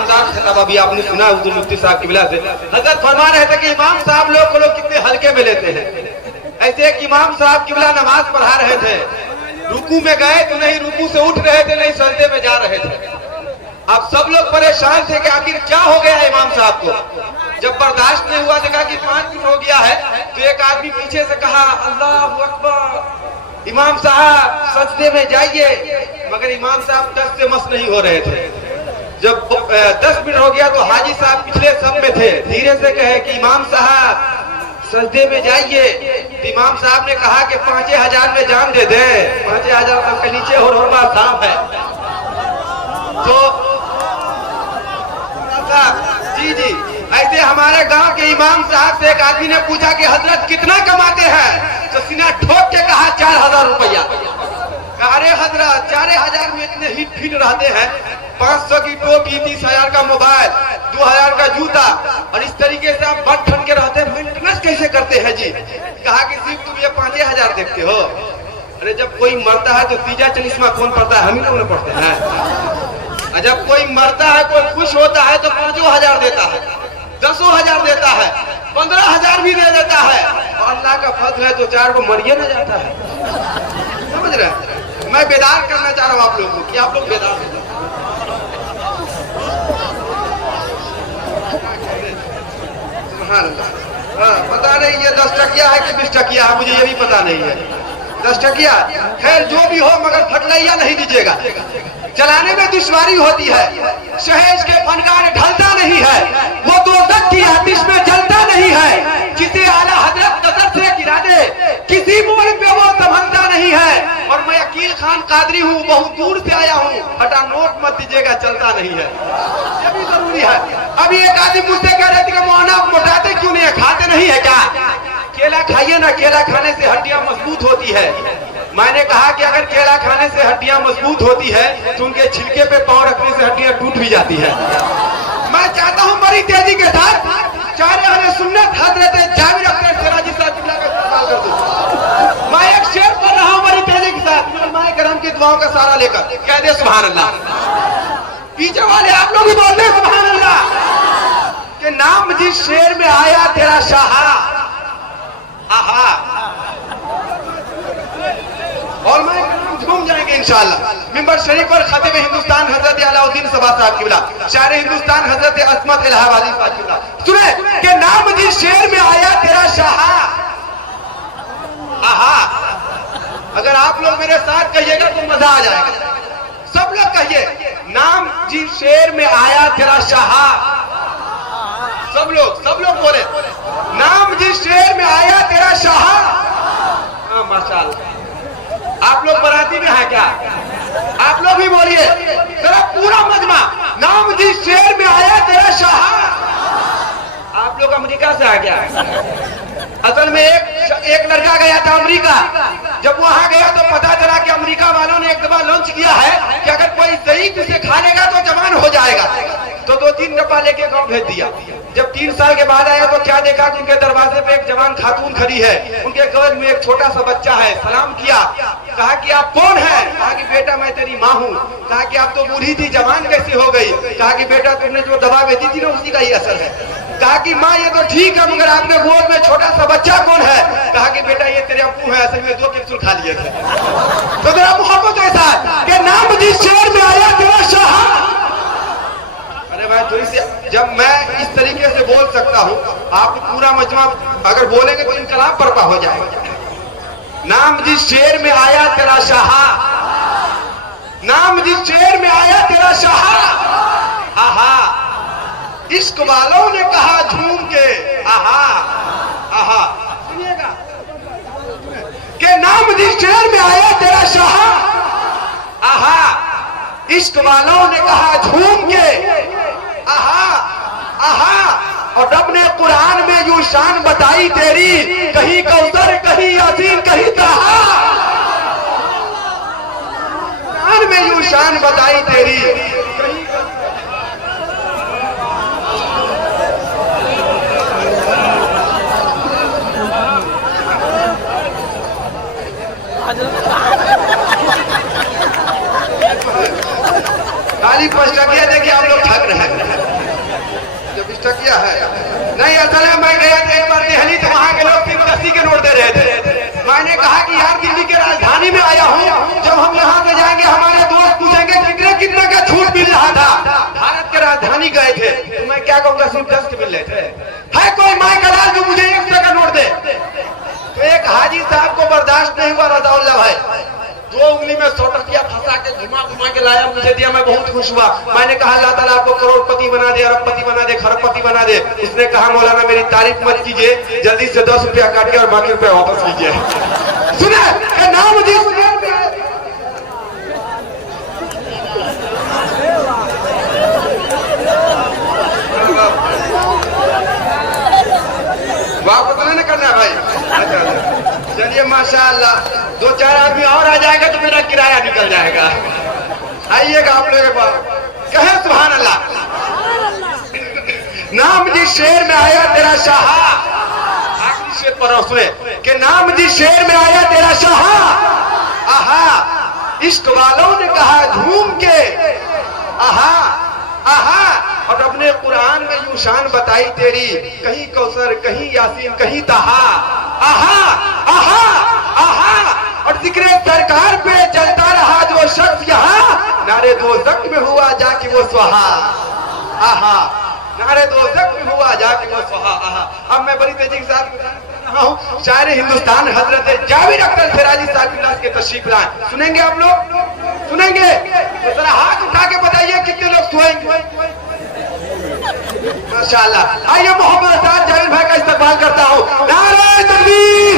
शानदार खिताब अभी आपने सुना हुजूर मुफ्ती साहब किबला से। हजरत फरमा रहे थे कि इमाम साहब लोग को लोग कितने हल्के में लेते हैं। ऐसे एक इमाम साहब किबला नमाज पढ़ा रहे थे, रुकू में गए तो नहीं रुकू से उठ रहे थे, नहीं सजदे में जा रहे थे। अब सब लोग परेशान थे कि आखिर क्या हो गया है इमाम साहब को। जब बर्दाश्त नहीं हुआ, देखा कि 5 मिनट हो गया है, तो एक आदमी पीछे से कहा अल्लाहु अकबर, इमाम साहब सजदे में जाइए। मगर इमाम साहब 10 से मस नहीं हो रहे थे। जब 10 मिनट हो गया तो हाजी साहब पिछले सब में थे, धीरे से कहे कि इमाम साहब सजदे में जाइए। तो इमाम साहब ने कहा कि 5000 में जान दे दे, 5000 तक के नीचे और बात साफ है। तो जी जी, ऐसे हमारे गांव के इमाम साहब से एक आदमी ने पूछा कि हजरत कितना कमाते हैं, तो सीना ठोक के कहा 4000 रुपया। अरे हजरत 4000 में इतने हिट फिट रहते हैं, 500 की टोपी, 30,000 का मोबाइल, 2000 का जूता, और इस तरीके से आप बट ठन के रहते हैं, मेंटेनेंस कैसे करते हैं जी? कहा कि सिर्फ तुम ये 5000 देखते हो। अरे जब कोई मरता है तो तीजा चलिस्मा कौन पढ़ता है? हम ही लोग पढ़ते हैं। जब कोई मरता है, कोई खुश होता है तो 5000 देता है, 10,000 देता है, 15,000 भी दे देता है। और अल्लाह का फजल है तो 4 को मरिए न जाता है। समझ रहे हैं? मैं बेदार करना चाह रहा हूँ आप लोगों को कि आप लोग बेदार हो। पता नहीं ये 10 टकिया है कि 20 टकिया है, मुझे ये भी पता नहीं है। 10 टकिया खैर जो भी हो, मगर फटलैया नहीं दीजिएगा। चलाने में दुश्वारी होती है, शहेज के फनकार ढलता नहीं है, वो दोज़ख की आतिश में जलता नहीं है, जिसे आला हजरत नजर से गिरा दे किसी मोड़ पे वो संभलता नहीं है। और मैं अकील खान कादरी हूँ, बहुत दूर से आया हूँ, हटा नोट मत दीजिएगा, चलता नहीं है, ये भी जरूरी है। अभी एक आदमी मुझसे कह रहे थे कि मौना आप मोटाते क्यों नहीं है, खाते नहीं है क्या? केला खाइए ना, केला खाने से हड्डियां मजबूत होती है। मैंने कहा कि अगर केला खाने से हड्डियां मजबूत होती है तो उनके छिलके पे पांव रखने से हड्डियां टूट भी जाती है। मैं चाहता हूं बड़ी तेजी के साथ चारे अहले सुन्नत हजरत जाबिर अख्तर सिराजी साहब किबला का इस्तेमाल कर दूं। मैं एक शेर पढ़ रहा हूं बड़ी तेजी के साथ, उलमाए करम की दुआओं का सहारा लेकर। कह दे सुभान अल्लाह। पीछे वाले आप लोग भी बोल दे सुभान अल्लाह। के नाम जिस शेर में आया तेरा शाह, आहा, और मैं झूम जाएंगे इंशाअल्लाह। मिंबर शरीफ पर खतीब हिंदुस्तान हजरत अलाउद्दीन सबा साहब किबला, शायर हिंदुस्तान हजरत अस्मत इलाहाबादी साहब किबला। सुने के नाम जिस शेर में आया तेरा शाह, आहा। अगर आप लोग मेरे साथ कहिएगा तो मजा आ जाएगा। सब लोग कहिए, नाम जिस शेर में आया तेरा शाह। सब लोग बोले, नाम जिस शेर में आया तेरा शाह। हाँ माशाअल्लाह। आप लोग बराती में है क्या? आप लोग भी बोलिए जरा, पूरा मजमा, नाम जिस शेर में आया तेरा शाह। आप लोग अमेरिका से आ गया। असल में एक लड़का गया था अमेरिका। जब वहां गया तो पता चला कि अमेरिका वालों ने एक दफा लॉन्च किया है कि अगर कोई ज़ईफ इसे खा लेगा तो जवान हो जाएगा। तो 2-3 डब्बा लेके गांव भेज दिया। जब 3 साल के बाद आया तो क्या देखा कि उनके दरवाजे पे एक जवान खातून खड़ी है, उनके गोद में एक छोटा सा बच्चा है। सलाम किया, कहा कि आप कौन है? कहा कि बेटा मैं तेरी माँ हूँ। कहा कि आप तो बूढ़ी थी, जवान कैसी हो गई? कहा कि बेटा तुमने जो दवा बेची थी ना उसी का ही असर है। कहा कि माँ ये तो ठीक है, मगर आपके गोद में छोटा सा बच्चा कौन है? कहा कि बेटा ये तेरे अब्बू है, असल में 2 कैप्सूल खा लिए थे। तो जरा मोहब्बत के साथ कि नाम जिस शेर में आया तेरा शाह। अरे भाई थोड़ी सी, जब मैं इस तरीके से बोल सकता हूँ, आप पूरा मजमा अगर बोलेंगे तो इनकलाब बर्पा हो जाएगा। नाम जिस शेर में आया तेरा शाह, नाम जिस शेर में आया तेरा शाह, आहा। इश्क वालों ने कहा झूम के, आहा आहा। सुनिएगा के नाम जिस शेर में आया तेरा शाह, आहा। इश्क वालों ने कहा झूम के, आहा आहा। और रब ने कुरान में यूं शान बताई तेरी, कहीं कौसर कहीं यासीन कहीं तहा। कुरान में यूं शान बताई तेरी, खाली 5 टकिया देखिए आप लोग थक रहे हैं। का सिर्फ 10 के मिल रहे थे। है कोई माई का लाल जो मुझे 1 रुपये का नोट दे? तो एक हाजी साहब को बर्दाश्त नहीं हुआ रजाउल्लाह भाई, 2 उंगली में सोटकिया फंसा के घुमा घुमा के लाया, मुझे दिया, मैं बहुत खुश हुआ। मैंने कहा अल्लाह ताला आपको करोड़पति बना दे, अरबपति बना दे, खरबपति बना दे। उसने कहा मौलाना मेरी तारीफ मत कीजिए, जल्दी से 10 रुपया काटिए और बाकी रुपया वापस लीजिए। सुने नाम जी वापस नहीं करना है भाई। चलिए माशाअल्लाह, 2-4 आदमी और आ जाएगा तो मेरा किराया निकल जाएगा। आइएगा आप लोग के पास, कहे सुभान अल्लाह। नाम जी शेर में आया तेरा शाह, आखिरी शेर पर सुने कि नाम जी शेर में आया तेरा शाह, आहा इश्क वालों ने कहा झूम के, आहा आहा। और अपने कुरान में यूं शान बताई तेरी, कहीं कौसर कहीं यासीन कहीं तहा, आहा आहा आहा। और जिक्र सरकार पे चलता रहा जो शख्स यहाँ, नारे दोज़ख में हुआ जाके वो स्वाहा, आहा नारे दोज़ख में हुआ जाके वो स्वाहा, आहा। अब मैं बड़ी तेजी के साथ हूँ, शायर हिंदुस्तान हजरत जावेद अख्तर सिराजी साहब के तशरीफ लाए। सुनेंगे आप लोग? सुनेंगे तो जरा हाथ उठा के बताइए कितने लोग सुनेंगे? माशाअल्लाह। आइए मोहम्मद जावेद भाई का इस्तकबाल करता हूँ। नारे तकबीर,